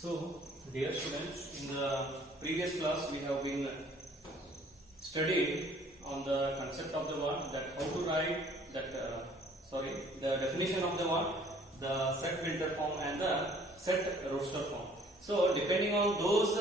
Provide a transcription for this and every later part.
So, dear students, in the previous class we have been studied on the concept of the word, that how to write that the definition of the word, the set filter form and the set roster form. So depending on those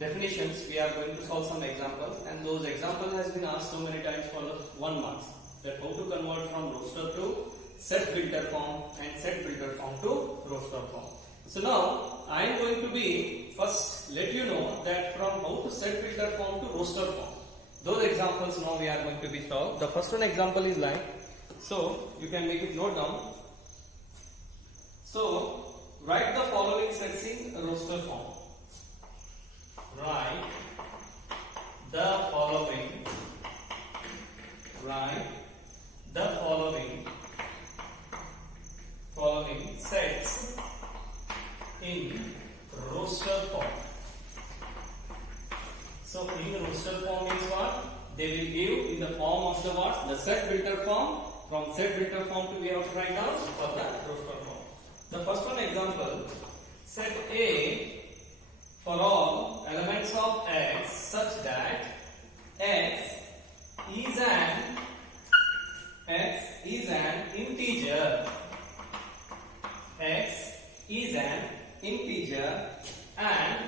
definitions we are going to solve some examples, and those examples has been asked so many times for the 1 marks, that how to convert from roster to set filter form and set filter form to roster form. So now I am going to be first let you know that from how to set filter form to roster form. Those examples now we are going to be solved. The first one example is like, so you can make it note down. So write the following sets in roster form. Write the following. Write the following sets in roster form. So in roster form means what? They will give in the form of the what? The set filter form. From set filter form to we have to write down for the roster form. The first one example, set A for all elements of X such that X is an integer. X is an integer and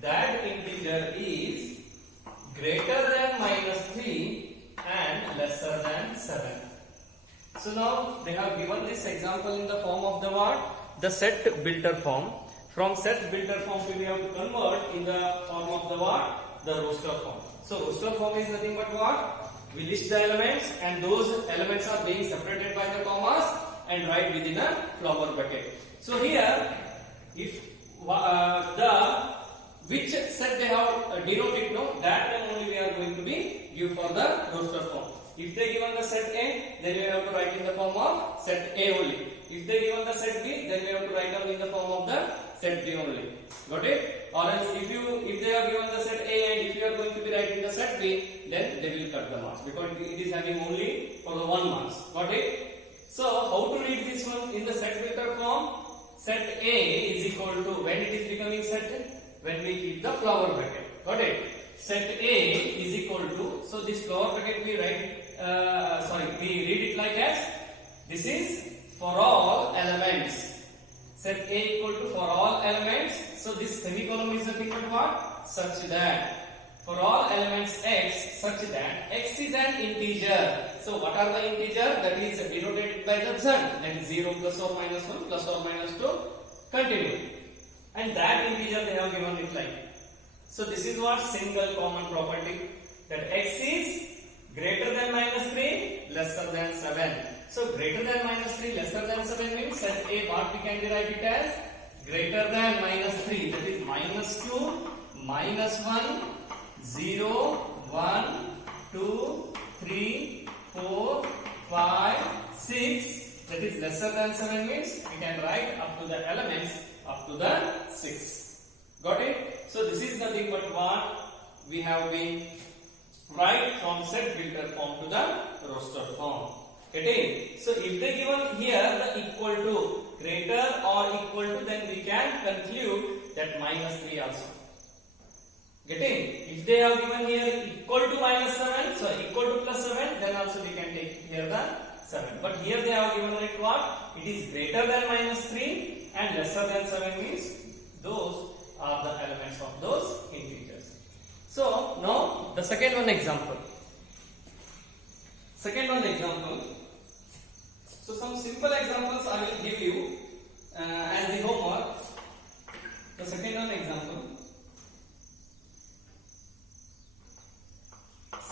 that integer is greater than -3 and lesser than 7. So now they have given this example in the form of the what? The set filter form. From set filter form we have to convert in the form of the what? The roster form. So roster form is nothing but what? We list the elements and those elements are being separated by the commas and write within a flower bracket. So here, if which set they have denoted, no, that one only we are going to be give for the roster form. If they given the set A, then we have to write in the form of set A only. If they given the set B, then we have to write down in the form of the set B only. Got it? Or else if they have given the set A and if you are going to be writing the set B, then they will cut the marks because it is having only for the 1 marks. Got it? So how to read this one in the set filter form? Set A is equal to, when it is becoming set? When we keep the flower bracket. Got it? Set A is equal to, so this flower bracket we write, we read it like as, this is for all elements. Set A equal to for all elements. So this semicolon is nothing but what? Such that for all elements X, such that X is an integer. So what are the integer? That is denoted by the z, that is 0 plus or minus 1 plus or minus 2, continue. And that integer they have given it like. So this is what single common property, that X is greater than -3, lesser than 7. So greater than -3, lesser than 7 means set A, what we can derive it as? Greater than -3, that is -2, -1, 0, 1, 2, 3, 4, 5, 6. That is lesser than 7 means we can write up to the elements up to the 6. Got it? So this is nothing but what we have been write from set filter form to the roster form. Getting? So if they given here the equal to, greater or equal to, then we can conclude that -3 also. Getting? If they have given here equal to -7, so equal to plus 7, then also we can take here the 7. But here they have given it what? It is greater than -3 and lesser than 7 means those are the elements of those integers. So now the second one example. So some simple examples I will give you as the homework. The second one example.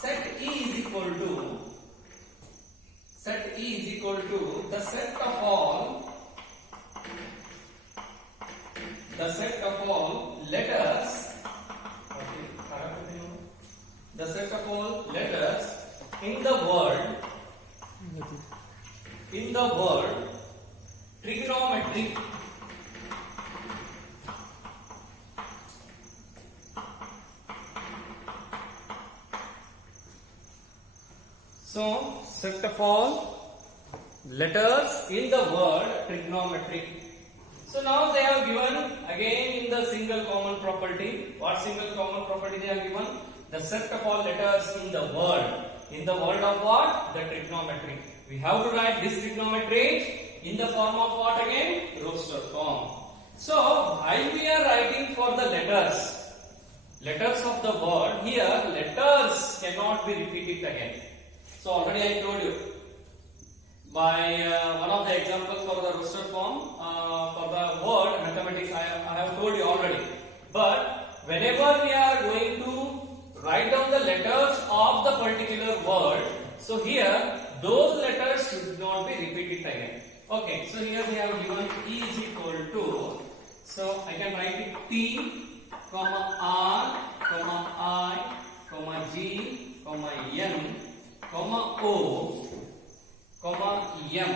Set E is equal to the set of all letters. The set of all letters in the word trigonometric. So set of all letters in the word trigonometric. So now they have given again in the single common property. What single common property they have given? The set of all letters in the word. In the word of what? The trigonometry. We have to write this trigonometry in the form of what again? Roster form. So while we are writing for the letters of the word, here letters cannot be repeated again. So already I told you by one of the examples for the roster form for the word mathematics I have told you already. But whenever we are going to write down the letters of the particular word, so here those letters should not be repeated again. Okay, so here we have given E is equal to, so I can write it T, comma R, comma I, comma G, comma N, comma O, comma M,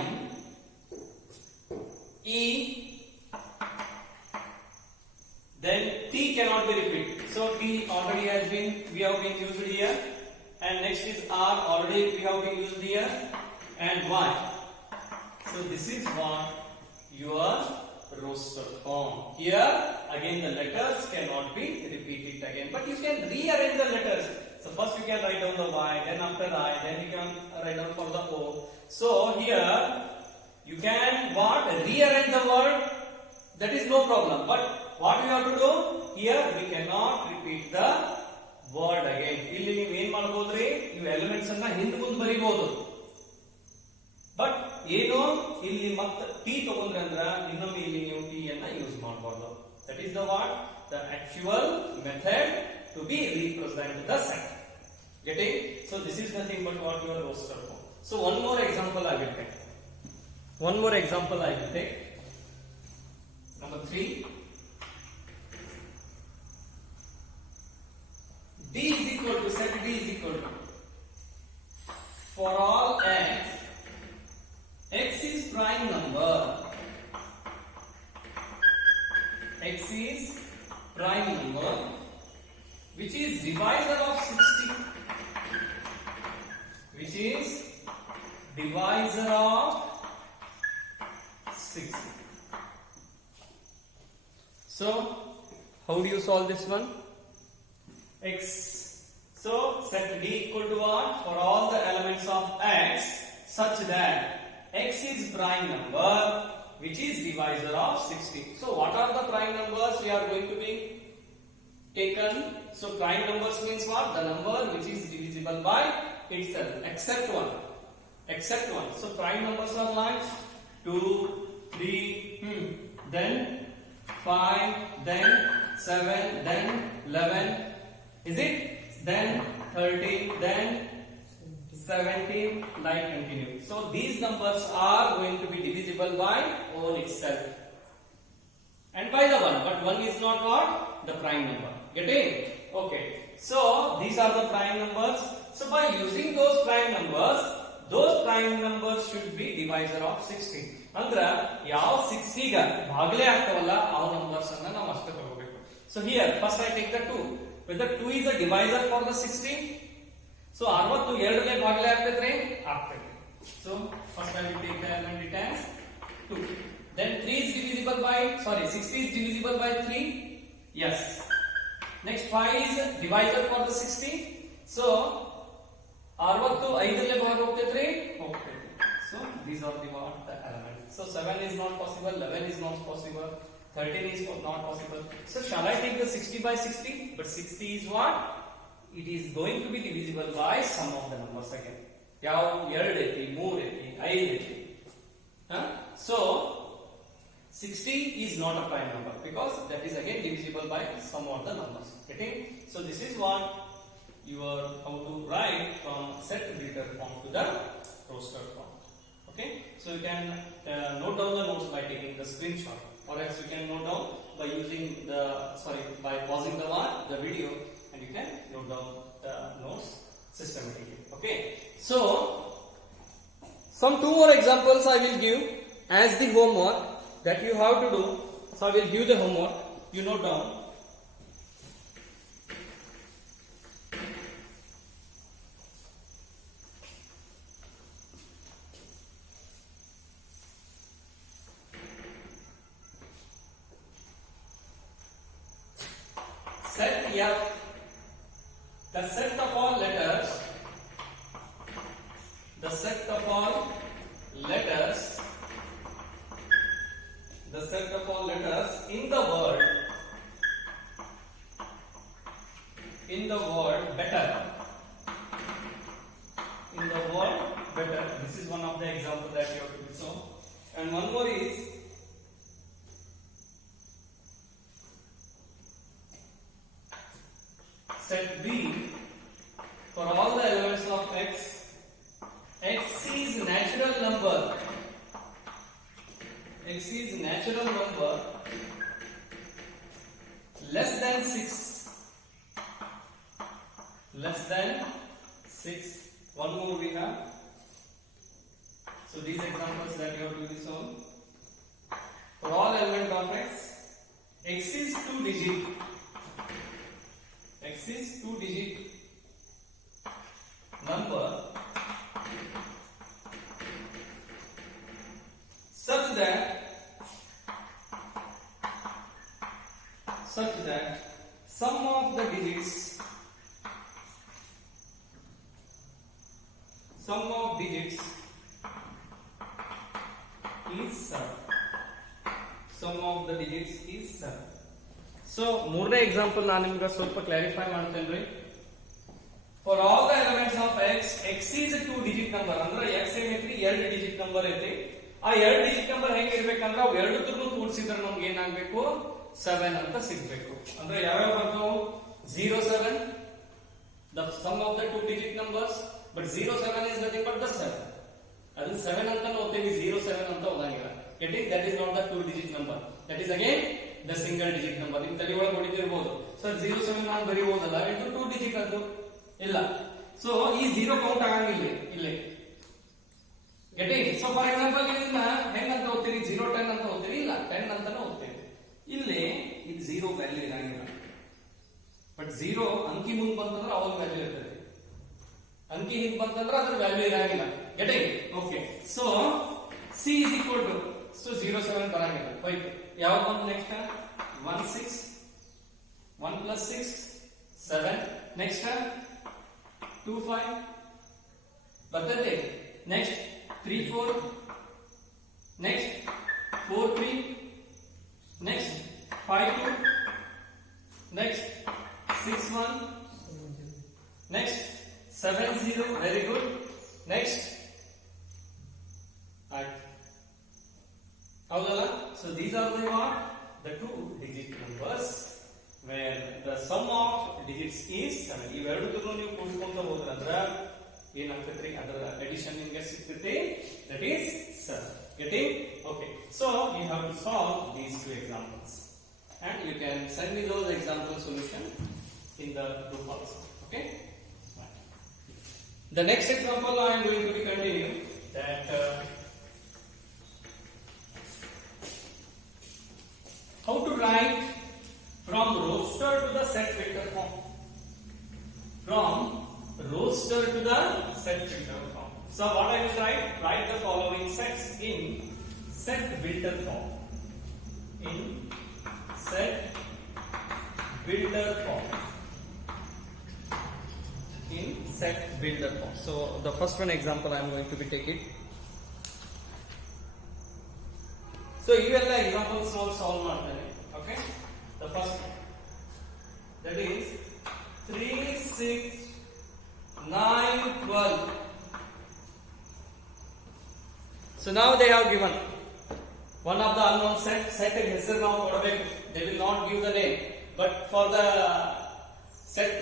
E, then T cannot be repeated. So T already has been, we have been used here, and next is R, already we have been used here, and Y. So this is what your roster form. Here again the letters cannot be repeated again, but you can rearrange the letters. So first you can write down the Y, then after I, then you can write down for the O. So here you can what? Rearrange the word. That is no problem. But what we have to do? Here we cannot repeat the word again. ಇಲ್ಲಿ ನೀವು ಏನು ಮಾಡಬಹುದ್ರಿ? ನೀವು ಎಲಿಮೆಂಟ್ಸ್ ಅನ್ನ ಹಿಂದೆ ಮುಂದೆ ಬರಿಬಹುದು. ಬಟ್ ಏನು ಇಲ್ಲಿ ಮತ್ತೆ ಟಿ ತಗೊಂಡ್ರೆ ಅಂದ್ರ ಇನ್ನೊಮ್ಮೆ ಇಲ್ಲಿ ನೀವು ಟಿ ಅನ್ನ ಯೂಸ್ ಮಾಡಬಹುದು. That is the what? The actual method to be represent the set. Getting? So this is nothing but what your roster form. So one more example I will take. Number 3. D is equal to, set D is equal to, for all x is prime number, x is prime number which is divisor of 60, which is divisor of 60. So how do you solve this one? X. So set D equal to what? For all the elements of x such that x is prime number which is divisor of 60. So what are the prime numbers we are going to be taken? So prime numbers means what? The number which is divisible by itself except one. So prime numbers are like 2, 3, then 5, then 7, then 11. Is it? Then 13, then 17, like continue. So these numbers are going to be divisible by all itself and by the 1, but 1 is not what? The prime number. Getting? Okay. So these are the prime numbers. So by using those prime numbers should be divisor of 60. ಅಂದ್ರೆ ಯಾವ 60 ಗ ಭಾಗಲೇ ಆಗ್ತಾವಲ್ಲ ಆ ನಂಬರ್ಸ್ ಅನ್ನ ನಾವು ಅಷ್ಟೇ ತಗೋಬೇಕು. So here first I take the 2. Whether 2 is a divisor for the 60. So 62 2 ಭಾಗಲೇ ಆಗ್ತೈತ್ರಿ ಆಗ್ತೈತಿ. So first I will take the element as 2. Then 3 is divisible by 60 is divisible by 3. Yes. Next 5 is divisor for the 60. So 62 5 ಭಾಗ ಹೋಗ್ತೈತ್ರಿ ಹೋಗ್ತೈತಿ. So these are the what the elements. So 7 is not possible, 11 is not possible, 13 is not possible. So shall I take the 60 by 60? But 60 is what? It is going to be divisible by some of the numbers again. Yav 2 ಐತಿ 3 ಐತಿ 5 ಐತಿ. So 60 is not a prime number because that is again divisible by some of the numbers. Getting? So this is what you are how to write from set reader form to the roster form. Okay, so you can note down the notes by taking the screenshot, or else you can note down by using by pausing the video, and you can note down the notes systematically. Okay, so some 2 more examples I will give as the homework that you have to do. So I will give the homework, you note down. and one more is set B for all the elements of x. X is natural number. X is natural number less than 6. Less than 6. One more we have. So these examples that you have to be solved. For all element of x is 2 digit. X is 2 digit number such that sum of the digits is 7. Sum of the digits is 7. So ಮೂರನೇ ಎಕ್ಸಾಂಪಲ್ ನಾನು ನಿಮಗೆ ಸ್ವಲ್ಪ ಕ್ಲಾರಿಫೈ ಮಾಡ್ತೇನೆ. For all the elements of x is a 2 digit number. ಅಂದ್ರೆ x ಏನೈತ್ರಿ 2 digit number ಐತಿ. ಆ 2 digit number ಹೆಂಗ್ ಇರಬೇಕಂದ್ರೆ ಅವು ಎರಡನ್ನೂ ಕೂಡಿಸಿದ್ರೆ ನಮಗೆ ಏನಾಗಬೇಕು 7 ಅಂತ ಸಿಗಬೇಕು. ಅಂದ್ರೆ ಯಾವ ಯಾವ ಬರ್ತಾವು 07 the sum of the 2 digit numbers, but 07 is nothing but the 7. ಅದು 7 ಅಂತ ಓದ್ತೀವಿ, 07 ಅಂತ ಓದಂಗಿಲ್ಲ. Getting that is not the 2 digit number. That is again the single digit number. ನಿಮ್ ತಲೆ ಒಳಗೆ ಹೊಡಿತಿರಬಹುದು ಸರ್ 07 ನಾನು ಬರೀಬಹುದಲ್ಲ ಇದು 2 digit ಅದು ಇಲ್ಲ. ಸೊ ಈ 0 ಕೌಂಟ್ ಆಗಂಗಿಲ್ಲ ಇಲ್ಲಿ. ಗೆಟಿಂಗ್. ಸೊ ಫಾರ್ ಎಕ್ಸಾಂಪಲ್ ಇದನ್ನ ಹೆಂಗ್ ಅಂತ ಓದ್ತೀರಿ 010 ಅಂತ ಓದ್ತೀರಿ ಇಲ್ಲ 10 ಅಂತಾನೆ ಓದ್ತೀವಿ. ಇಲ್ಲಿ ಇದು 0 ವ್ಯಾಲ್ಯೂ ಇರಂಗಿಲ್ಲ. ಬಟ್ 0 ಅಂಕಿ ಮುಂದೆ ಬಂತಂದ್ರೆ ಅವಾಗ ವ್ಯಾಲ್ಯೂ ಇರ್ತದೆ. ಅಂಕಿ ಹಿಂದೆ ಬಂತಂದ್ರೆ ಅದ್ರ ವ್ಯಾಲ್ಯೂ ಇರಂಗಿಲ್ಲ. Getting. Okay. So c is equal to so 07 ಬರಂಗಿಲ್ಲ. ಹೋಯ್ತು. ಯಾವಾಗ ಬಂತು ನೆಕ್ಸ್ಟ್ 16 1 plus 6 7 next 25 ಬರ್ತದೆ. next 3 4 next 4 3 next 5 2 next 6 1 next 7 0 very good next 8. ಹೌದಲ್ಲ. so these are the 2 digit numbers where the sum of digits is 7. ಇವೆರಡಕ್ಕೂ ನೀವು ಕೂಡಿಸ್ಕೊಂತ ಹೋದ್ರಂದ್ರ ಏನಾಗ್ತೈತ್ರಿ ಅದರ ಅಡಿಷನ್ ನಿಮಗೆ ಸಿಗ್ತೈತಿ, that is 7. Getting? Okay. So you have to solve these 2 examples and you can send me those example solution in the group also. Okay. The next example I am going to be continue that how to write from roster to the set filter form. From roster to the set filter form. So what I will write? Write the following sets in set builder form. In set builder form. In set builder form. So the first one example I am going to be taking. So ಇವೆಲ್ಲ ಎಕ್ಸಾಂಪಲ್ಸ್ ನಾವು ಸಾಲ್ವ್ ಮಾಡ್ತೇನೆ. Okay. The first one, that is 3 6 9 12. So now they have given one of the unknown set ಹೆಸರು ನಾವು ಕೊಡಬೇಕು. They will not give the name, but for the set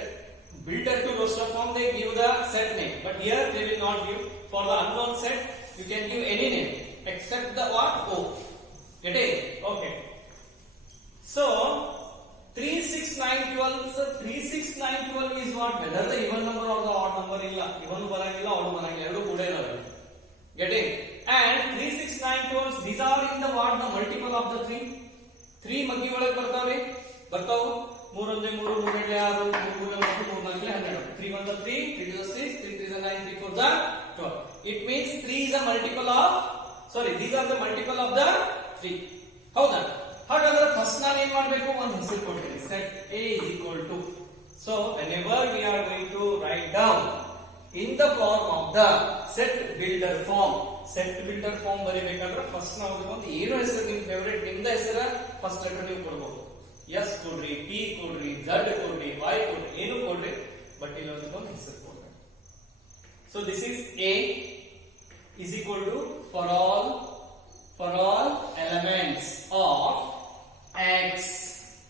builder to roster form they give the set name, but here they will not give. For the unknown set you can give any name except the what O. Get it? Okay. So 3 6 9 12. So 3 6 9 12 is what? Whether the even number or the odd number illa. Even ಬರಂಗಿಲ್ಲ odd ಬರಂಗಿಲ್ಲ ಎರಡು ಕೂಡ ಇರೋದು. Get it? And 3 6 9 12 these are in the what? The multiple of the 3. 3 ಮಗ್ಗಿ ಒಳಗೆ ಬರ್ತಾವೆ. ಬರ್ತಾವು 3 1 3 3 6 3 3 4 3 4 12. 3 1 3 3 2 6 3 3 9 3 4 12. It means 3 is a multiple of these are the multiple of the 3. ಹೌದಾ? ಹಾಗಾದ್ರೆ ಫಸ್ಟ್ ನಾನು ಏನ್ ಮಾಡಬೇಕು ಒಂದು ಹೆಸರು ಕೊಡ್ತೀನಿ. set A is equal to. So whenever we are going to write down in the form of the set builder form ಬರೀಬೇಕಂದ್ರೆ first ನಾವು ಒಂದು ಏನು ಹೆಸರು ನಿಮ್ಮ ಫೇವರೇಟ್ ನಿಮ್ದ ಹೆಸರ ಫಸ್ಟ್ ಲೆಟರ್ ನೀವು ಕೊಡಬಹುದು. ಎಸ್ ಕೊಡ್ರಿ, ಟಿ ಕೊಡ್ರಿ, ಝಡ್ ಕೊಡ್ರಿ, ವೈ ಕೊಡ್ರಿ, ಏನು ಕೊಡ್ರಿ, ಬಟ್ ಇಲ್ಲಿ ಒಂದು ಹೆಸರು ಕೊಡ್ರಿ. So this is A is equal to for all for all elements of x.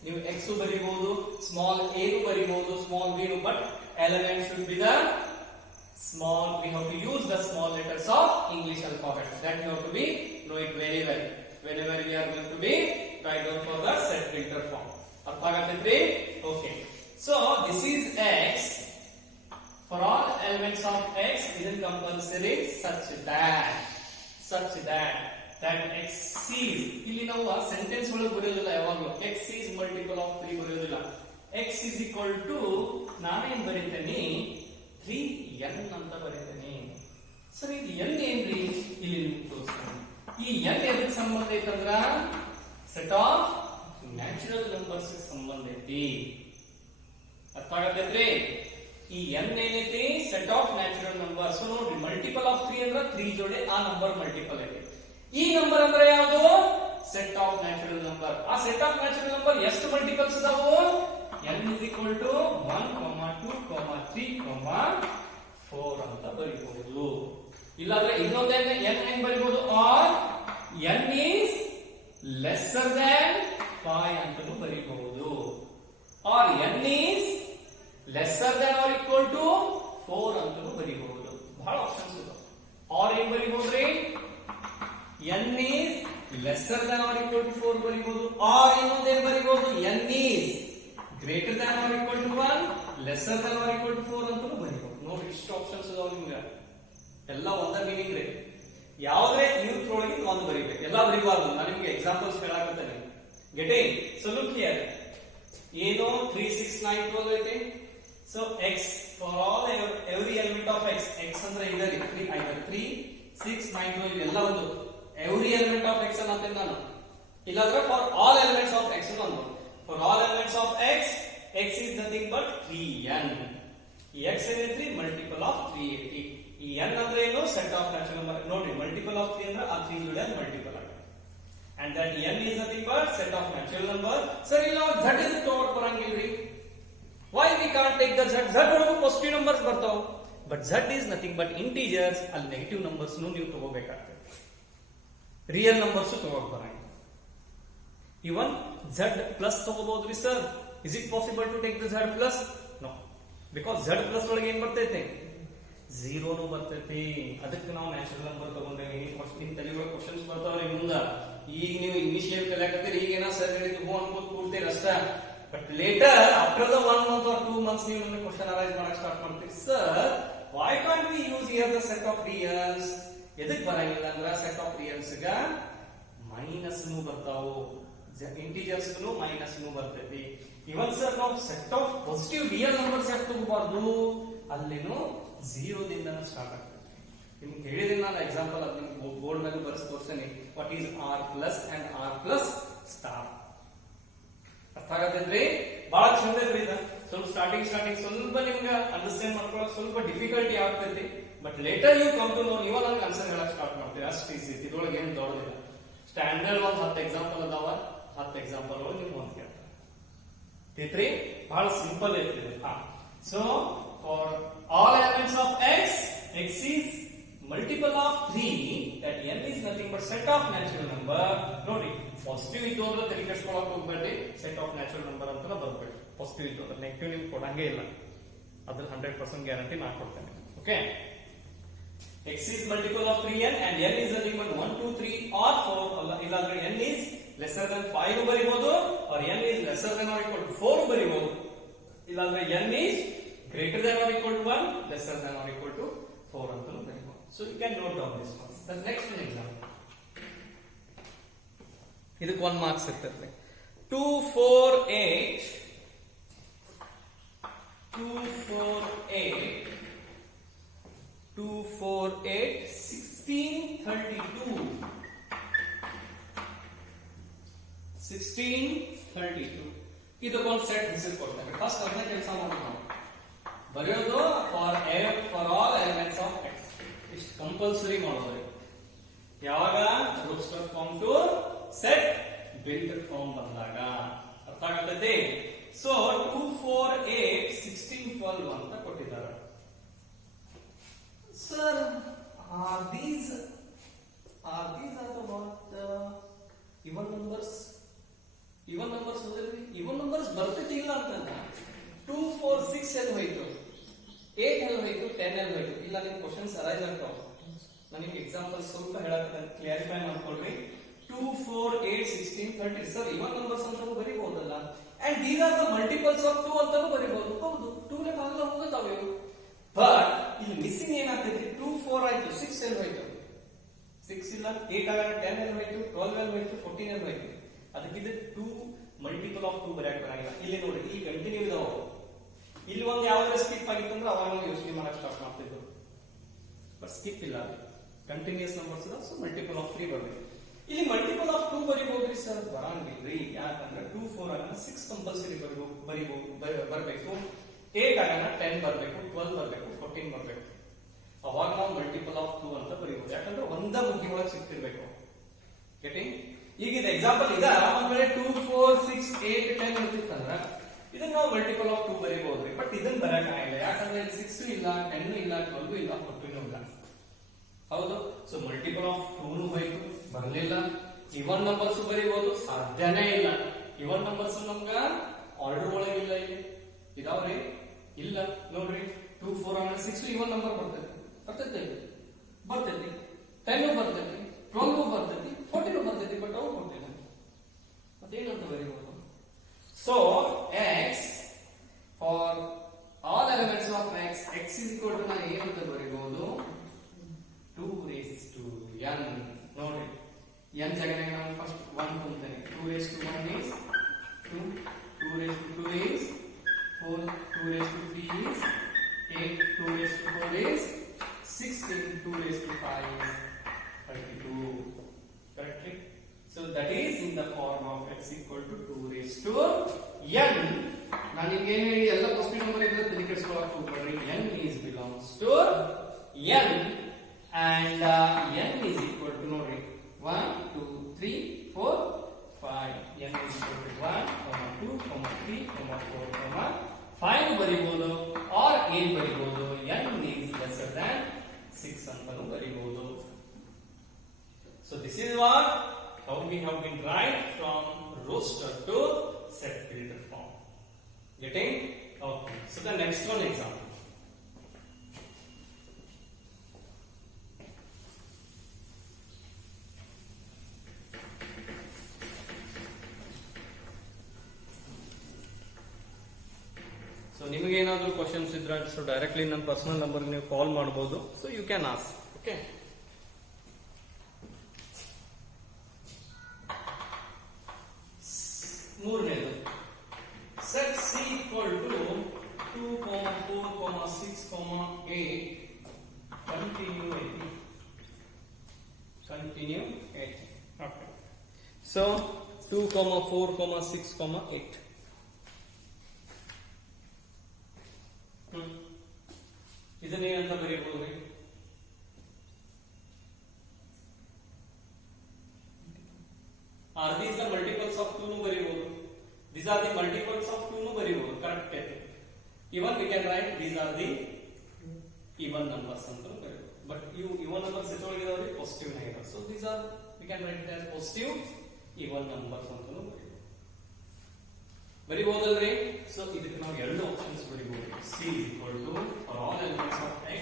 ನೀವು x ಬರಿಬಹುದು, small a ಬರಿಬಹುದು, small b, but element should be the small. We have to use the small letters of English alphabet. That you have to be know it very well. Whenever we are going to be write down for the set filter form. ಅರ್ಥ ಆಗತ್ತೈತ್ರಿ? Okay. So this is x. For all elements of x, it is compulsory such that x is, ಇಲ್ಲಿ ನಾವು ಸೆಂಟೆನ್ಸ್ ಒಳಗೆ ಬರೆಯೋದಿಲ್ಲ ಯಾವಾಗಲೂ. x is multiple of 3 ಬರೆಯೋದಿಲ್ಲ. x is equal to ನಾನೇನ್ ಬರೀತೇನೆ 3n ಅಂತ ಬರೀತೇನೆ. ಸರಿ, ಇದು n ಏನ್ರಿ? ಇಲ್ಲಿ ತೋರಿಸ್ತೀನಿ. ಈ n ಎದಕ್ಕೆ ಸಂಬಂಧ ಐತಂದ್ರ ಸೆಟ್ ಆಫ್ ನ್ಯಾಚುರಲ್ ನಂಬರ್ಸ್ ಸಂಬಂಧ ಐತಿ. ಅರ್ಥ ಆಗತ್ತೈತ್ರಿ? ಈ n ಏನೈತಿ? Set of natural number. So ನೋಡ್ರಿ, ಮಲ್ಟಿಪಲ್ ಆಫ್ 3 ಅಂದ್ರೆ 3 ಜೋಡಿ ಆ ನಂಬರ್ ಮಲ್ಟಿಪಲ್ ಐತಿ. ಈ ನಂಬರ್ ಅಂದ್ರೆ ಯಾವುದು? Set of natural number. ಆ ಸೆಟ್ ಆಫ್ ನ್ಯಾಚುರಲ್ ನಂಬರ್ ಎಷ್ಟು ಮಲ್ಟಿಪಲ್ಸ್ ಇದಾವು? n is equal to 1, 2, 3, 4 ಅಂತ ಬರೀಬಹುದು. ಇಲ್ಲಾಂದ್ರೆ ಇನ್ನೊಂದೇ n ಹೆಂಗ್ ಬರೀಬಹುದು? Or n is lesser than 5 ಅಂತಲೂ ಬರೀಬಹುದು. Or n is lesser than or equal to 4 ಅಂತಲೂ ಬರೀಬಹುದು. ಬಹಳ ಆಪ್ಷನ್ಸ್ ಇದಾವೆ. ಆರ್ ಏನ್ ಬರೀಬಹುದ್ರಿ? n is lesser than or equal to 4 ಬರೀಬಹುದು. ಆರ್ ಇನ್ನೊಂದೇನ್ ಬರೀಬಹುದು? n is greater than or equal to 1, lesser than or equal to 4 ಅಂತಲೂ ಬರೀಬಹುದು. ನೋಡಿ, ಇಷ್ಟು ಆಪ್ಷನ್ಸ್ ಇದಾವೆ ನಿಮ್ಗೆ. ಎಲ್ಲ ಒಂದೇ ಮೀನಿಂಗ್ ರೀ. ಯಾವ್ದ್ರೆ ಯೂತ್ ಒಳಗೆ ಒಂದು ಬರೀಬೇಕು, ಎಲ್ಲ ಬರೀಬಾರ್ದು. ನಾನು ನಿಮ್ಗೆ ಎಕ್ಸಾಂಪಲ್ಸ್ ಹೇಳಾಕತ್ತೇನೆ. ಗೆಟಿಂಗ್? So look here. ಏನು 3, 6, 9, 12 ಐತಿ. So x for all every element of x, x ಅಂದ್ರೆ ಇದರಿ 3, 6, 9, 12 ಎಲ್ಲ ಒಂದು every element of x ಅನ್ನತ್ತೇನೆ ನಾನು. ಇಲ್ಲಾಂದ್ರೆ for all elements of x ಒಂದು. For all elements of x, x is nothing but 3n. ಈ x ಏನೈತ್ರಿ? ಮಲ್ಟಿಪಲ್ ಆಫ್ 3 ಐತಿ. ಈ n ಅಂದ್ರೆ ಏನು? Set of natural number. ನೋಡಿ, ಮಲ್ಟಿಪಲ್ ಆಫ್ 3 ಅಂದ್ರೆ ಆ 3 ಜೋಡಿ ಮಲ್ಟಿಪಲ್ ಆಗುತ್ತೆ. And that n is nothing but set of natural number. ಸರಿ, ನಾವು z ಇದಕ್ಕೆ ತಗೊಂಡು ಬರಂಗಿಲ್ರಿ. Why we can't take the z? z ಒಳಗೂ ಪಾಸಿಟಿವ್ ನಂಬರ್ಸ್ ಬರ್ತಾವ. But z is nothing but integers. ಅಲ್ಲಿ ನೆಗೆಟಿವ್ ನಂಬರ್ಸ್ ನೀವು ತಗೋಬೇಕಾಗ್ತದೆ. ರಿಯಲ್ ನಂಬರ್ಸ್ ತಗೋಕ್ ಬರಂಗಿಲ್ಲ. ಇವನ್ z ಪ್ಲಸ್ ತಗೋಬಹುದ್ರಿ sir. Is it possible to take the z plus? No, because z plus ಒಳಗೆ ಏನ್ ಬರ್ತೈತೆ? ಝೀರೋನು ಬರ್ತೈತಿ. ಅದಕ್ಕೆ ನಾವು ನ್ಯಾಚುರಲ್ ನಂಬರ್ ತಗೊಂಡೇವಿ. ನಿಮ್ ತಲೆಯೊಳಗೆ ಕ್ವಶನ್ಸ್ ಬರ್ತಾವ್ರಿ ಮುಂದ. ಈಗ ನೀವು ಇನಿಷಿಯಲ್ ಕಲಿಯಾಕತ್ತೀರಿ, ಈಗೇನ ಸರ್ ಹೇಳಿದ್ದು ಹೂ ಅನ್ಕೋತ ಕೂಡ್ತೀರಿ ಅಷ್ಟ. But later after the 1 month or 2 months ನೀವು ನಮಗೆ ಕ್ವಶನ್ ಅರೈಸ್ ಮಾಡಕ್ ಸ್ಟಾರ್ಟ್ ಮಾಡ್ತೀರಿ. Sir, why can't we use here the set of reels? ಎದಕ್ ಬರಂಗಿಲ್ಲ ಅಂದ್ರ ಸೆಟ್ ಆಫ್ ರಿಯಲ್ಸ್ ಗ ಮೈನಸ್ ನು ಬರ್ತಾವು, ಇಂಟಿಜರ್ಸ್ ನು ಮೈನಸ್ ನು ಬರ್ತೈತಿ. ಇವನ್ ಸರ್ ನಾವು set of positive real numbers ಯಾಕೆ ತಗೋಬಾರ್ದು? ಅಲ್ಲಿನೂ 0 ದಿಂದನೂ ಸ್ಟಾರ್ಟ್ ಆಗ್ತದೆ. ನಿಮ್ಗೆ ಹೇಳಿದ್ರೆ ನಾನು ಎಕ್ಸಾಂಪಲ್ ಅದು ನಿಮ್ಗೆ ಬೋರ್ಡ್ ಮೇಲೆ ಬರೆಸಿ ತೋರಿಸ್ತೇನೆ. What is R plus and R plus star. ಅರ್ಥ ಆಗತ್ತೈತ್ರಿ? ಬಹಳ ಚಂದ ಇದ್ರಿ. ಸ್ವಲ್ಪ ಸ್ಟಾರ್ಟಿಂಗ್ ಸ್ವಲ್ಪ ನಿಮ್ಗೆ ಅಂಡರ್ಸ್ಟ್ಯಾಂಡ್ ಮಾಡ್ಕೊಳಕ್ ಸ್ವಲ್ಪ ಡಿಫಿಕಲ್ಟಿ ಆಗ್ತೈತಿ. But later you come to know. ನೀವು ನನಗೆ ಆನ್ಸರ್ ಹೇಳಕ್ ಸ್ಟಾರ್ಟ್ ಮಾಡ್ತೀವಿ. ಅಷ್ಟು ಈಸಿ ಐತಿ. ಇದ್ರೊಳಗೆ ಏನು ದೊಡ್ಡದಿಲ್ಲ. ಸ್ಟ್ಯಾಂಡರ್ಡ್ ಒಂದು 10 ಎಕ್ಸಾಂಪಲ್ ಅದಾವ. 10 ಎಕ್ಸಾಂಪಲ್ ಒಳಗೆ ನೀವು ಒಂದು ಕೇಳ್ತಾರೆ. ಬಹಳ ಸಿಂಪಲ್ ಐತಿ. So for all elements of x, x is multiple of 3, that n is nothing but set of natural number. ನೋಡಿ, ಪಾಸಿಟಿವ್ ಇತ್ತು ಅಂದ್ರೆ ತಲೆ ಕೆಡಿಸ್ಕೊಳ್ಳೋಕೆ ಹೋಗ್ಬೇಡಿ. ಸೆಟ್ ಆಫ್ ನ್ಯಾಚುರಲ್ ನಂಬರ್ ಅಂತ ಬರ್ಬೇಡಿ. ಪಾಸಿಟಿವ್ ಇತ್ತು ಅಂದ್ರೆ ನೆಗೆಟಿವ್ ನಿಮ್ಗೆ ಕೊಡಂಗೇ ಇಲ್ಲ. ಅದ್ರ 100% ಗ್ಯಾರಂಟಿ ನಾನು ಕೊಡ್ತೇನೆ. Okay, x is multiple of 3n and n is nothing but 1, 2, 3 or 4. ಇಲ್ಲಾಂದ್ರೆ n is lesser than 5 ಬರೀಬಹುದು, or n is lesser than or equal to 4 ಬರೀಬಹುದು. ಇಲ್ಲಾಂದ್ರೆ n is greater than or equal to 1, lesser than or equal to 4 ಅಂತ ಬರೀಬಹುದು. So you can note down this one. The next one example. ಇದಕ್ಕೆ 1 ಮಾರ್ಕ್ಸ್ ಇರ್ತದೆ. 2, 4, 8 16, 32. 16, 32. ಇದಕ್ಕೊಂದು ಸೆಟ್ ಹೆಸರು ಕೊಡ್ತಾರೆ. ಫಸ್ಟ್ ಅದನ್ನ ಕೆಲಸ ಮಾಡೋಣ. ಬರೆಯೋದು for all elements of x. ಇಷ್ಟು ಕಂಪಲ್ಸರಿ ಮಾಡೋದು. ಯಾವಾಗ roster form to set build form ಬಂದಾಗ ಅರ್ಥ ಆಗತೈತಿ. ಸೊ 2, 4, 8, 16, 12 ಅಂತ ಕೊಟ್ಟಿದ್ದಾರೆ. Sir, are these are the what ಇಲ್ಲ ನಿಮ್ ಕ್ವಶನ್ಸ್ ಅರೈಸ್ ಆಗ್ತಾವ. ನಾನು ನಿಮ್ಗೆ ಎಕ್ಸಾಂಪಲ್ ಸ್ವಲ್ಪ ಹೇಳಕ್ಕೆ ಕ್ಲಾರಿಫೈ ಮಾಡ್ಕೊಳ್ರಿ. 2, 4, 8, 16, 30 ಸರ್ ಇವನ್ ನಂಬರ್ಸ್ ಅಂತ ಬರೀಬಹುದಲ್ಲ. And these are the multiples of 2 ಅಂತ ಬರೀಬಹುದು. ಹೌದು 2 ಲೆ ಭಾಗ ಹೋಗುತ್ತಾವೆ ಇವು. ಬಟ್ ಇಲ್ಲಿ ಮಿಸ್ಸಿಂಗ್ ಏನಾಗ್ತೈತಿ, 2, 4 ಆಯ್ತು, 6 ಎಲ್ಲಿ ಹೋಯ್ತು? 6 ಇಲ್ಲ, 8 ಆಗ 10 ಎಲ್ಲಿ ಹೋಯ್ತು, 12 ಎಲ್ಲಿ ಹೋಯ್ತು, 14 ಎಲ್ಲಿ ಹೋಯ್ತು? ಅದಕ್ಕೆ ಇದು 2 ಮಲ್ಟಿಪಲ್ ಆಫ್ 2 ಬರೆಯಕ್ಕೆ ಬರಂಗಿಲ್ಲ. ಇಲ್ಲಿ ನೋಡಿ, ಇಲ್ಲಿ ಕಂಟಿನ್ಯೂ ಇದಾವ. ಇಲ್ಲಿ ಒಂದು ಯಾವ್ದಾದ್ರು ಸ್ಕಿಪ್ ಆಗಿತ್ತು ಅಂದ್ರೆ ಅವಾಗ ನಾವು ಯೋಚನೆ ಮಾಡಕ್ ಸ್ಟಾರ್ಟ್ ಮಾಡ್ತಿದ್ವು. ಬಟ್ ಸ್ಕಿಪ್ ಇಲ್ಲ, ಕಂಟಿನ್ಯೂಸ್ ನಂಬರ್ಸ್ ಇದಾವ. ಸೊ ಮಲ್ಟಿಪಲ್ ಆಫ್ 3 ಬರಬೇಕು. ಇಲ್ಲಿ ಮಲ್ಟಿಪಲ್ ಆಫ್ 2 ಬರೀಬಹುದ್ರಿ ಸರ್? ಬರಂಗಿಲ್ರಿ. ಯಾಕಂದ್ರೆ 2, 4 ಆಗ 6 ಕಂಪಲ್ಸರಿ ಬರಬೇಕು, 8 ಆಗ 10 ಬರಬೇಕು, 12 ಬರಬೇಕು, 14 ಬರಬೇಕು. ಅವಾಗ ನಾವು ಮಲ್ಟಿಪಲ್ ಆಫ್ 2 ಅಂತ ಬರೀಬಹುದು. ಯಾಕಂದ್ರೆ ಒಂದ ಮುಗಿ ಒಳಗೆ ಸಿಕ್ತಿರ್ಬೇಕು. ಗೆಟಿಂಗ್? ಈಗ ಇದು ಎಕ್ಸಾಂಪಲ್ ಇದ ಒಂದ್ ವೇಳೆ 2, 4, 6, 8, 10 ಇರ್ತಿತ್ತಂದ್ರ ಇದನ್ನ ನಾವು ಮಲ್ಟಿಪಲ್ ಆಫ್ 2 ಬರೀಬಹುದ್ರಿ. ಬಟ್ ಇದನ್ನ ಬರಕ್ಕಾಗಿಲ್ಲ. ಯಾಕಂದ್ರೆ 6 ಇಲ್ಲ, 10 ಇಲ್ಲ, 12 ಇಲ್ಲ, 14 ಇಲ್ಲ. ಹೌದು. ಸೊ ಮಲ್ಟಿಪಲ್ ಆಫ್ 2 ಬೇಕು, ಬರಲಿಲ್ಲ. ಇವನ್ ನಂಬರ್ಸ್ ಬರೀಬಹುದು, ಸಾಧ್ಯನೇ ಇಲ್ಲ. ಇವನ್ ನಂಬರ್ಸ್ ನಮ್ಗ ಆರ್ಡರ್ ಒಳಗಿಲ್ಲ. ಇಲ್ಲಿ ಇದಾವ್ರಿ? ಇಲ್ಲ. ನೋಡ್ರಿ, 2, 4 ಆಮೇಲೆ 6 ಇವನ್ ನಂಬರ್ ಬರ್ತೈತಿ. 10 ಬರ್ತೈತಿ, 12 ಬರ್ತೈತಿ, 14 ಬರ್ತೈತಿ. ಬಟ್ ಅವ್ರು ಕೊಟ್ಟಿಲ್ಲ. ಮತ್ತೇನಂತ ಬರೀಬಹುದು? So x for all elements of x, x is equal to ನಾನು ಏನಂತ ಬರೀಬಹುದು? 2 raised to n. ನೋಡ್ರಿ, n ಜಾಗನಾಗ ನಾನು ಫಸ್ಟ್ 1 ತುಂಬ್ತೇನೆ. 2 raised to 1 is 2, 2 raised to 2 is 4, 2 raised to 3 is 8, 2 raised to 4 is 16, 2 raised to 5 is 32. Correctly? So that is in the form of x equal to 2 raised to n. ನಾನು ನಿಮಗೆ ಏನು ಹೇಳಿ ಎಲ್ಲ ಕ್ವಶ್ಚನ್ ನಂಬರ್ ಇದ್ರೆ ತಲೆ ಕೆಡಿಸ್ಕೊಳ್ಳೋಕೆ ಹೋಗ್ಬೇಡ್ರಿ. n is belongs to n and n is equal to ನೋಡ್ರಿ 1, 2, 3, 4, 5. n is equal to 1, 2, 3, 4, 5 ಬರೀಬಹುದು. ಆರ್ ಏನ್ ಬರೀಬಹುದು? n is lesser than 6 ಅಂತಾನು ಬರೀಬಹುದು. So this is what how we have been right from roster to set builder form. Getting? Okay. So the next one example. So ನಿಮಗೆ ಏನಾದರೂ questions ಇದ್ರೆ so directly ನನ್ನ personal number ನೀವು call ಮಾಡಬಹುದು. So you can ask. Okay. ಮೂರನೇದು set C equal to 2, 4, 6, 8 continue 8. Okay. So 2, 4, 6, 8. ಇದನ್ನೇನಂತ ಬರೀಬಹುದು? Are these the multiples of 2 ಬರೀಬಹುದು? These are the multiples of 2 ಬರೀಬಹುದು. Correct. Even we can write these are the even numbers ಅಂತ ಬರೀಬಹುದು. But ಇವು even numbers ಎಷ್ಟೊಳಗಿದಾವ್ರಿ? Positive ನಾಗಿದಾವೆ. So these are we can write it as positive even numbers ಅಂತ ಬರೀಬಹುದಲ್ರಿ? ಸೊ ಇದಕ್ಕೆ ನಾವು ಎರಡು ಆಪ್ಷನ್ಸ್ ಬರೀಬಹುದು. c is equal to for all elements of x,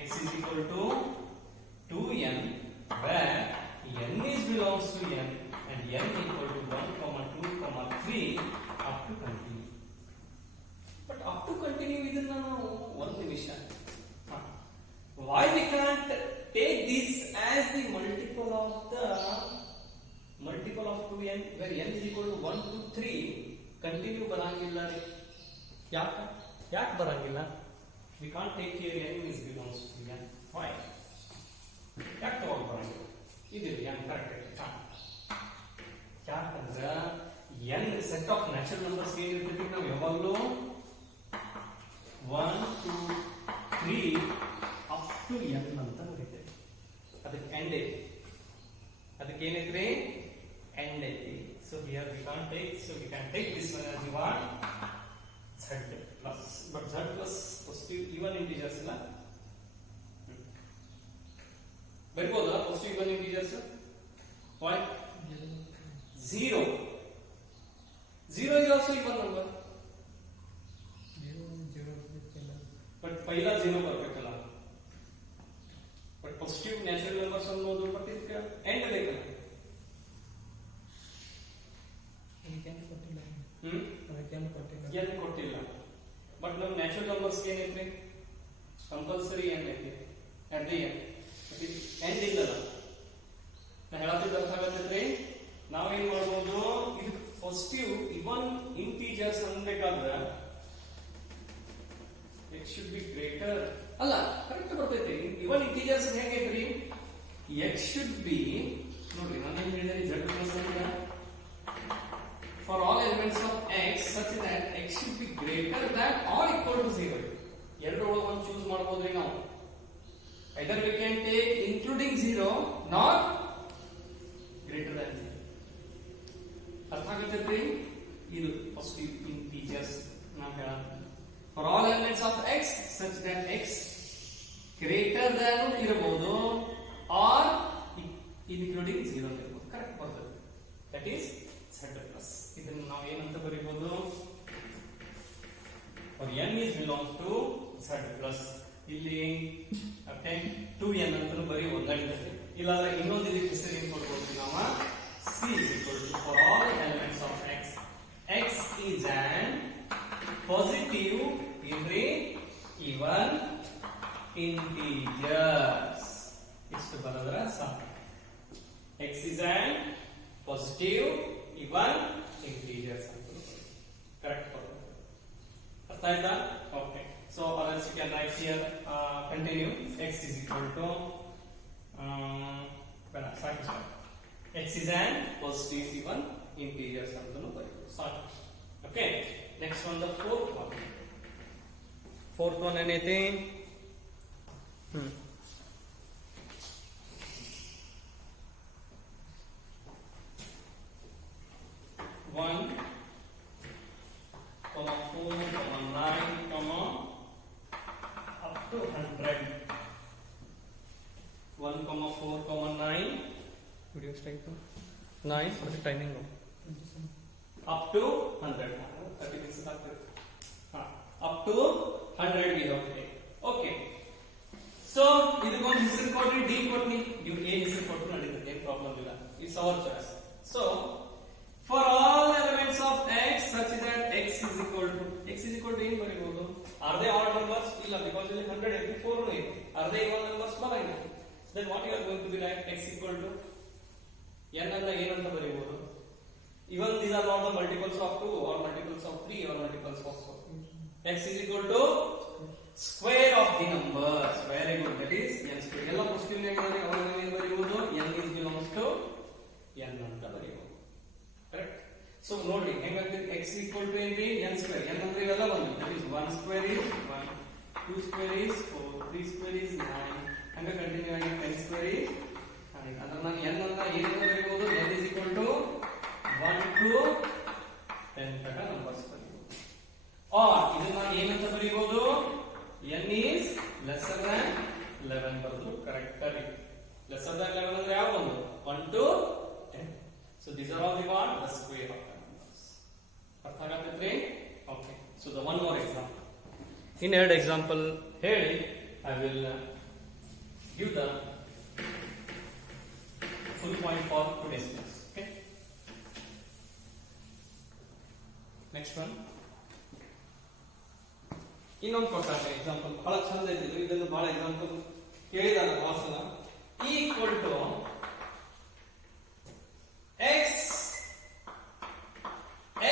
x is equal to 2n where n is belongs to n and n equal to 1, 2, 3 up to continue. But up to continue ಇದನ್ನ ನಾವು ಒಂದು ನಿಮಿಷ. Why we can't take this as the multiple of 2n where n is equal to 1, 2, 3 ಕಂಟಿನ್ಯೂ ಬರಂಗಿಲ್ಲ ರೀ? ಯಾಕೆ ಬರಂಗಿಲ್ಲ? we can't take here n is belongs to n. Why? ಯಾಕೆ ತಗೊಂಡು ಬರಂಗಿಲ್ಲ? ಇದು n ಕರೆಕ್ಟ್. ಯಾಕಂದ್ರೆ n set of natural numbers ಏನಿರ್ತೈತಿ ನಾವು ಯಾವಾಗಲೂ 1, 2, 3 ಅಪ್ ಟು n ಅಂತ ಬರೀತೇವೆ. ಅದಕ್ಕೆ ಎಂಡ್ ಐತಿ. ಅದಕ್ಕೆ ಏನೈತ್ರಿ? ಎಂಡ್ ಐತಿ. So here we can't take, so we can take this one as what? Z plus, but Z plus positive even integers ಇಲ್ಲ. ಬರೀಬಹುದಾ positive even integers? Why? 0 is also even number. But पहला 0 ಬರಬೇಕಲ್ಲ. ಪಾಸಿಟಿವ್ ನ್ಯಾಚುರಲ್ ನಂಬರ್ಸ್ ಅನ್ನೋದು ಬಟ್ ಇದಕ್ಕೆ ಎಂಡ್ ಬೇಕಲ್ಲ ಏನ್ ಕೊಟ್ಟಿಲ್ಲ ಬಟ್ ನಮ್ ನ್ಯಾಚುರಲ್ ನಂಬರ್ಸ್ ಏನೈತ್ರಿ ಕಂಪಲ್ಸರಿ ಏನ್ ಐತಿ ಅಟ್ ದಿ ಎಂಡ್ ಇಲ್ಲಲ್ಲ ನಾ ಹೇಳತ್ತಿದ್ದ ಅರ್ಥ ಆಗತ್ತೈತ್ರಿ ನಾವೇನ್ ಮಾಡ್ಬೋದು ಇದು ಪಾಸಿಟಿವ್ ಇವನ್ ಇಂಟೀಜರ್ಸ್ ಅನ್ಬೇಕಾದ್ರೆ x should be greater ಅಲ್ಲ ಕರೆಕ್ಟ್ ಬರ್ತೈತಿ ಇವನ್ ಇಂಟೀಜರ್ಸ್ ಹೇಗೈತ್ರಿ x should be ನೋಡಿ ನಾನು ಏನು ಹೇಳಿದೆ z plus ಅಂತ for all elements of x such that x should be greater than or equal to 0 ಎರಡರೊಳಗೆ ಒಂದು ಚೂಸ್ ಮಾಡಬಹುದ್ರಿ ನಾವು either we can take including 0 nor greater than 0 ಅರ್ಥ ಆಗುತ್ತೈತ್ರಿ ಇದು ಪಾಸಿಟಿವ್ ಇಂಟೀಜರ್ಸ್ ನಾವು ಹೇಳೋದು for all elements of x such that x greater than ಇರಬಹುದು or including 0 ಇರಬಹುದು ಕರೆಕ್ಟ್ ಬರ್ತದೆ that is z plus ಇದನ್ನು ನಾವು ಏನಂತ ಬರೀಬಹುದು for n is belongs to z plus ಇಲ್ಲಿ ಓಕೆ 2n ಅಂತ ಬರೀಬಹುದು ನಡೀತದೆ ಇಲ್ಲಾಂದ್ರೆ ಇನ್ನೊಂದು ಇದಕ್ಕೆ ಹೆಸರು ಏನು ಕೊಡಬಹುದು ನಾವು c is equal to for all elements of x x is an positive even integers ಇಷ್ಟು ಬರೋದ್ರ ಸಾಕು x is an positive even integers ಅಂತ ಕರೆಕ್ಟ್ ಬರುತ್ತೆ ಅರ್ಥ ಆಯ್ತಾ okay so else you can write here continue x is equal to ಸಾಕು x is an positive even integers ಅಂತ ಬರೀಬಹುದು ಸಾಕು okay next one the fourth one anything 1, 4, 9, up to 100. 1, 4, 9. Video strike 9. What is the timing now? Up to 100. 30 minutes up to 100 we have today. Okay. So, this one is called D ಕೊಟ್ನಿ you A is called ನಡೀತದೆ ಏನು ಪ್ರಾಬ್ಲಮ್ ಇಲ್ಲ it's our choice. So, for all elements of x such that x is equal to ಏನು ಬರೀಬಹುದು are they odd numbers ಇಲ್ಲ because ಇಲ್ಲಿ 184 ಇದೆ are they even numbers ಬರಂಗಿಲ್ಲ then what you are going to be like x equal to n ಅನ್ನ ಏನಂತ ಬರೀಬಹುದು even these are not the multiples of 2 or multiples of 3 or multiples of 4 x is equal to square of the numbers very good that is n square ಎಲ್ಲ positive negative ಅವಾಗ ಏನು ಬರೀಬಹುದು n is belongs to n ಅಂತ ಬರೀಬಹುದು correct so ನೋಡಿ ಹೆಂಗಾಗ್ತದೆ x equal to ಏನ್ರಿ n square n ಅಂದ್ರೆ ಇವೆಲ್ಲ ಬಂದು that is 1 square is 1 2 square is 4 3 square is 9 ಹಂಗ ಕಂಟಿನ್ಯೂ ಆಗಿ 10 square is 9 ಅದನ್ನ ನಾನು n ಅನ್ನ ಏನಂತ ಬರೀಬಹುದು n is equal to 1 to 10 ತನಕ ನಂಬರ್ಸ್ ಬರೀಬಹುದು or ಇದನ್ನ ನಾನು ಏನಂತ ಬರೀಬಹುದು n is lesser than 11 ಬರೋದು ಕರೆಕ್ಟ್ ಆಗಿ lesser than 11 ಅಂದ್ರೆ ಯಾವ ಒಂದು 1 to 10 so these are all the square of the numbers ಅರ್ಥ ಆಗತ್ತೈತ್ರಿ okay so the one more example in ಎರಡು example ಹೇಳಿ I will give the full point for today's class okay next one ಇನ್ನೊಂದು ಕೊಟ್ಟಾಗ ಎಕ್ಸಾಂಪಲ್ ಬಹಳ ಚಂದ ಇದ್ದಿದ್ದು ಇದನ್ನು ಬಹಳ ಎಕ್ಸಾಂಪಲ್ ಕೇಳಿದಾಗ ವಾಸನ equal to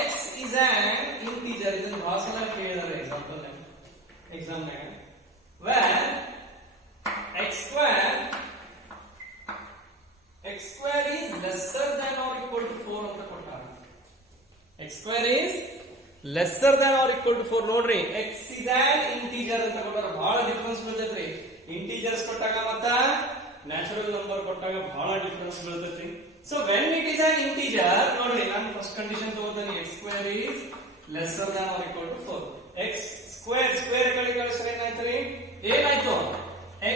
x is an integer ಇದನ್ನು ವಾಸನ ಕೇಳಿದಾರೆ ಎಕ್ಸಾಮ್ ನಾಗ where x square is lesser than or equal to 4 ಅಂತ ಕೊಟ್ಟಾರ x square is lesser than or equal to 4 ನೋಡ್ರಿ x is an integer ಅಂತ ಕೊಟ್ಟಾರ ಬಹಳ ಡಿಫರೆನ್ಸ್ ಬೀಳ್ತೈತ್ರಿ ಇಂಟಿಜರ್ಸ್ ಕೊಟ್ಟಾಗ ಮತ್ತ ನ್ಯಾಚುರಲ್ ನಂಬರ್ ಕೊಟ್ಟಾಗ ಬಹಳ ಡಿಫರೆನ್ಸ್ ಬೀಳ್ತೈತ್ರಿ so when it is an integer ನೋಡ್ರಿ ನಾನು ಫಸ್ಟ್ ಕಂಡೀಷನ್ ತಗೋತೀನಿ x square is lesser than or equal to 4 x square ಗಳಿಗೆ ಕಳಿಸಿದ್ರೆ ಏನಾಯ್ತು ಏನಾಯ್ತು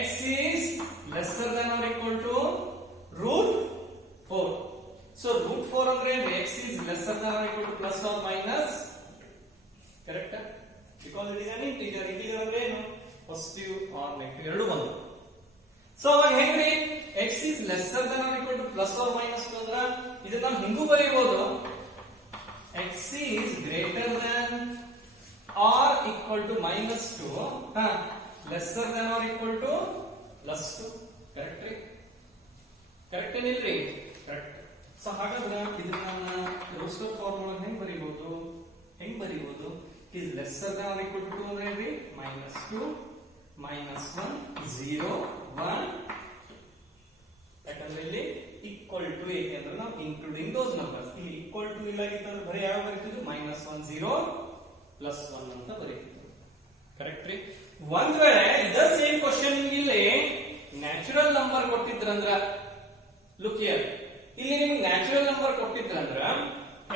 x is lesser than or equal to root 4 so root 4 ಅಂದ್ರೆ x is lesser than or equal to plus or minus correct because it is an integer ಅಂದ್ರೆ ಏನು positive or negative ಎರಡು ಬಂದು ಸೊ ಅವಾಗ ಹೆಂಗ್ರಿ x is lesser than or equal to plus or minus 2 ಅಂದ್ರ ಇದನ್ನ ನಾವು ಹಿಂಗೂ ಬರೀಬಹುದು x is greater than or equal to minus 2 lesser than or equal to plus 2 ಕರೆಕ್ಟ್ ರೀ ಕರೆಕ್ಟ್ ಏನಿಲ್ರಿ ಕರೆಕ್ಟ್ ಸೊ ಹಾಗಾದ್ರೆ ಇದನ್ನ ರೋಸ್ಟರ್ ಫಾರ್ಮ್ ಒಳಗೆ ಹೆಂಗ್ ಬರೀಬಹುದು is lesser than or equal to 2 ಅಂದ್ರೆ ಏನ್ರಿ minus 2 minus 1 0 1 ಯಾಕಂದ್ರೆ ಇಲ್ಲಿ equal to ಏಕೆಂದ್ರೆ ನಾವು including those numbers ಇಲ್ಲಿ equal to ಇಲ್ಲ ಆಗಿತ್ತಂದ್ರೆ ಬರೀ ಯಾವ ಬರೀತಿದ್ವಿ minus 1 0 plus 1 ಅಂತ ಬರೀತಿದ್ವಿ ಕರೆಕ್ಟ್ ರೀ ಒಂದ್ ವೇಳೆ ಇದ ಸೇಮ್ ಕ್ವಶನ್ ಇಲ್ಲಿ ನ್ಯಾಚುರಲ್ ನಂಬರ್ ಕೊಟ್ಟಿದ್ರಂದ್ರ ಲುಕ್ ಹಿಯರ್ ಇಲ್ಲಿ ನಿಮಗೆ ನ್ಯಾಚುರಲ್ ನಂಬರ್ ಕೊಟ್ಟಿದ್ರಂದ್ರ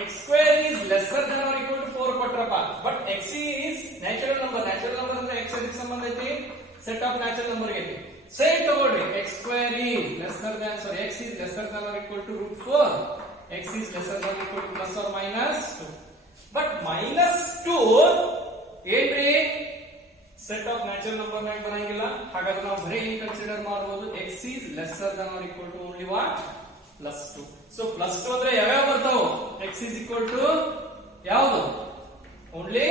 x square is lesser than or equal to 4 ಕೊಟ್ರಪ್ಪ but x is natural number ಅಂದ್ರೆ x ಅದಕ್ಕೆ ಸಂಬಂಧ ಐತಿ set of natural number ಐತಿ ಸೇಮ್ ತಗೊಳ್ಳಿ x square is lesser than x is lesser than or equal to root 4 x is lesser than or equal to plus or minus 2 but minus 2 ಏನ್ರಿ set of natural number ನಾಗ ಬರಂಗಿಲ್ಲ ಹಾಗಾದ್ರೆ ನಾವು ಬರೀ ಏನು ಕನ್ಸಿಡರ್ ಮಾಡಬಹುದು x is lesser than or equal to only what plus 2 so plus 2 ಅಂದ್ರೆ ಯಾವ್ಯಾವ ಬರ್ತಾವು x is equal to ಯಾವುದು only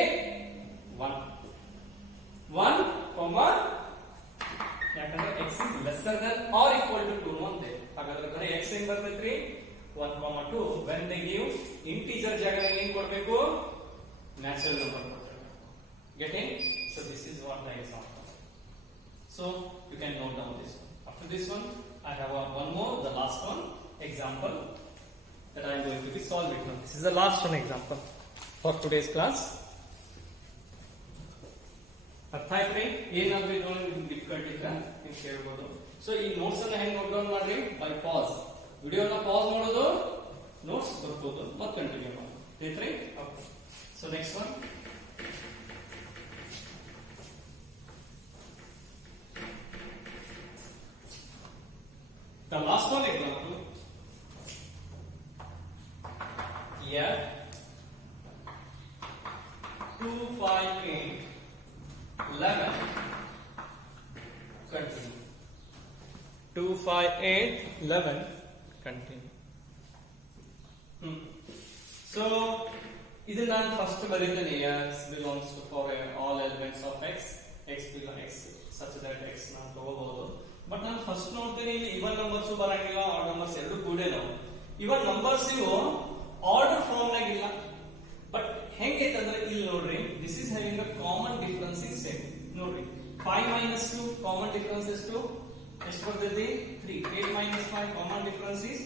1 comma ಯಾಕಂದ್ರೆ x is lesser than or equal to 2 ಅಂತೆ ಹಾಗಾದ್ರೆ ಬರೀ x ಏನ್ ಬರ್ತೈತ್ರಿ 1 2 when they give integer ಜಾಗದಲ್ಲಿ ಏನ್ ಕೊಡಬೇಕು natural number ಕೊಡ್ತಾರೆ getting so this is what the example so you can note down this one. After this one I have one more the last one example that I am going to be solving now. This is the last one example for today's class. ಅರ್ಥ ಆಯ್ತ್ರಿ ಏನಾದ್ರೂ ಇದೊಂದು ಡಿಫಿಕಲ್ಟ್ ಇದ್ರೆ ನೀವು ಕೇಳಬಹುದು ಸೊ ಈ ನೋಟ್ಸ್ ಅನ್ನ ಹೆಂಗ್ ನೋಟ್ ಡೌನ್ ಮಾಡ್ರಿ ಬೈ ಪಾಸ್ ವಿಡಿಯೋನ ಪಾಸ್ ಮಾಡೋದು ನೋಟ್ಸ್ ಬರ್ಬೋದು ಮತ್ತೆ ಕಂಟಿನ್ಯೂ ಮಾಡೋದು ಆಯ್ತ್ರಿ okay so next one the last one example here 2 5 8 11 continue 2 5 8 11 continue so this is first ಬರೀತೀನಿ x belongs to for all elements of x belongs x such that x ನಾನು ತಗೋಬಹುದು ಬಟ್ ನಾನು ಫಸ್ಟ್ ನೋಡ್ತೀನಿ ಇಲ್ಲಿ ಇವನ್ ನಂಬರ್ಸ್ ಬರಂಗಿಲ್ಲ ಆಡ್ ನಂಬರ್ಸ್ ಎರಡು ಕೂಡೇ ನಾವು ಇವನ್ ನಂಬರ್ಸ್ ಇವು ಆರ್ಡರ್ ಫಾರ್ಮ್ ನಾಗ ಇಲ್ಲ ಬಟ್ ಹೆಂಗೈತಂದ್ರೆ ಇಲ್ಲಿ ನೋಡ್ರಿ this is having a common difference is same ನೋಡ್ರಿ 5 - 2 ಕಾಮನ್ ಡಿಫರೆನ್ಸ್ ಎಷ್ಟು ಬರ್ತೈತಿ 3 8 - 5 common difference is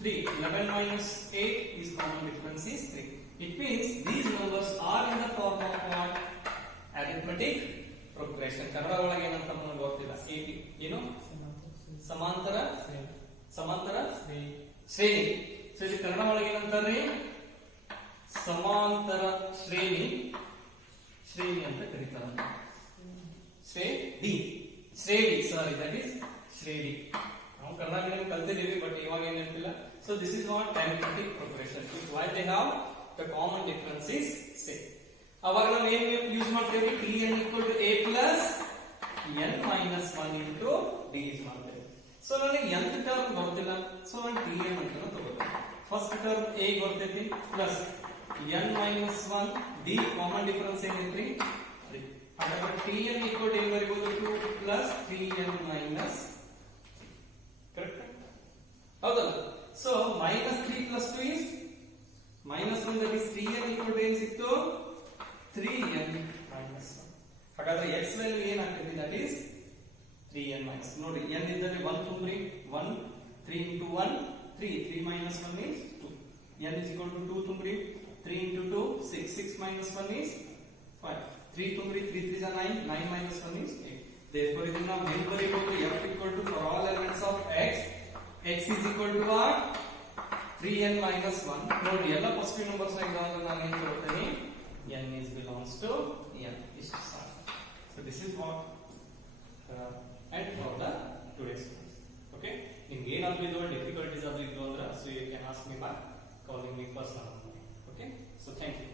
3 11 - 8 is common difference is 3 it means these numbers are in the form of what arithmetic progression Kannada ಒಳಗೆ ಏನಂತ ನಮಗೆ ಗೊತ್ತಿಲ್ಲ ಏನು ಸಮಾಂತರ ಶ್ರೇಣಿ ಸೊ ಇದು ಕನ್ನಡ ಒಳಗೆ ಏನಂತಾರೆ ಸಮಾಂತರ ಶ್ರೇಣಿ ಅಂತ ಕರೀತಾರೆ ಶ್ರೇಣಿ ಸಾರಿ ದಟ್ ಇಸ್ ಶ್ರೇಣಿ ನಾವು ಕನ್ನಡ ಕಲ್ತಿದ್ದೀವಿ ಬಟ್ ಇವಾಗ ಏನ್ ನೆನಪಿಲ್ಲ so this is not arithmetic progression why they have the common difference is same ಅವಾಗ ನಾವು ಏನು ಯೂಸ್ ಮಾಡ್ತೇವೆ tn = a plus n minus 1 into d use ಮಾಡ್ತೇವೆ ಸೊ ನನಗೆ nth ಟರ್ಮ್ ಗೊತ್ತಿಲ್ಲ ಸೊ ನಾನು tn ಅಂತ ತಗೋತೀನಿ ಫಸ್ಟ್ ಟರ್ಮ್ a ಗೊತ್ತೈತಿ plus n minus 1 d common difference ಏನೈತ್ರಿ 3 ಹಾಗಾದ್ರೆ tn = ಏನು ಬರೀಬಹುದು 2 plus 3n minus ಕರೆಕ್ಟ್ ಹೌದಲ್ಲ ಸೊ -3 plus 2 is -1 that is 3n = ಏನು ಸಿಕ್ತು 3n minus 1 ಹಾಗಾದ್ರೆ x ವ್ಯಾಲ್ಯೂ ಏನಾಗ್ತದೆ that is 3n minus ನೋಡಿ n ಇದ್ದರೆ 1 ತುಂಬ್ರಿ 1 3 into 1 3 3 minus 1 is 2 n is equal to 2 ತುಂಬ್ರಿ 3 into 2 6 6 minus 1 is 5 3 ತುಂಬ್ರಿ 3 3 is 9 9 minus 1 is 8 therefore ಇದನ್ನ ನಾವು ಏನು ಬರೀಬಹುದು f equal to for all elements of x is equal to what 3n minus 1 ನೋಡಿ ಎಲ್ಲ ಪಾಸಿಟಿವ್ ನಂಬರ್ಸ್ ಆಗಿದ್ರೆ ನಾನು ಏನು ಕೊಡ್ತೀನಿ n is belongs to n is so this is what and for the today's class okay ನಿಮಗೆ ಏನಾದರೂ ಇದು ಡಿಫಿಕಲ್ಟೀಸ್ ಆದರೂ ಇದ್ದು ಅಂದ್ರೆ so you can ask me back calling me personally okay so thank you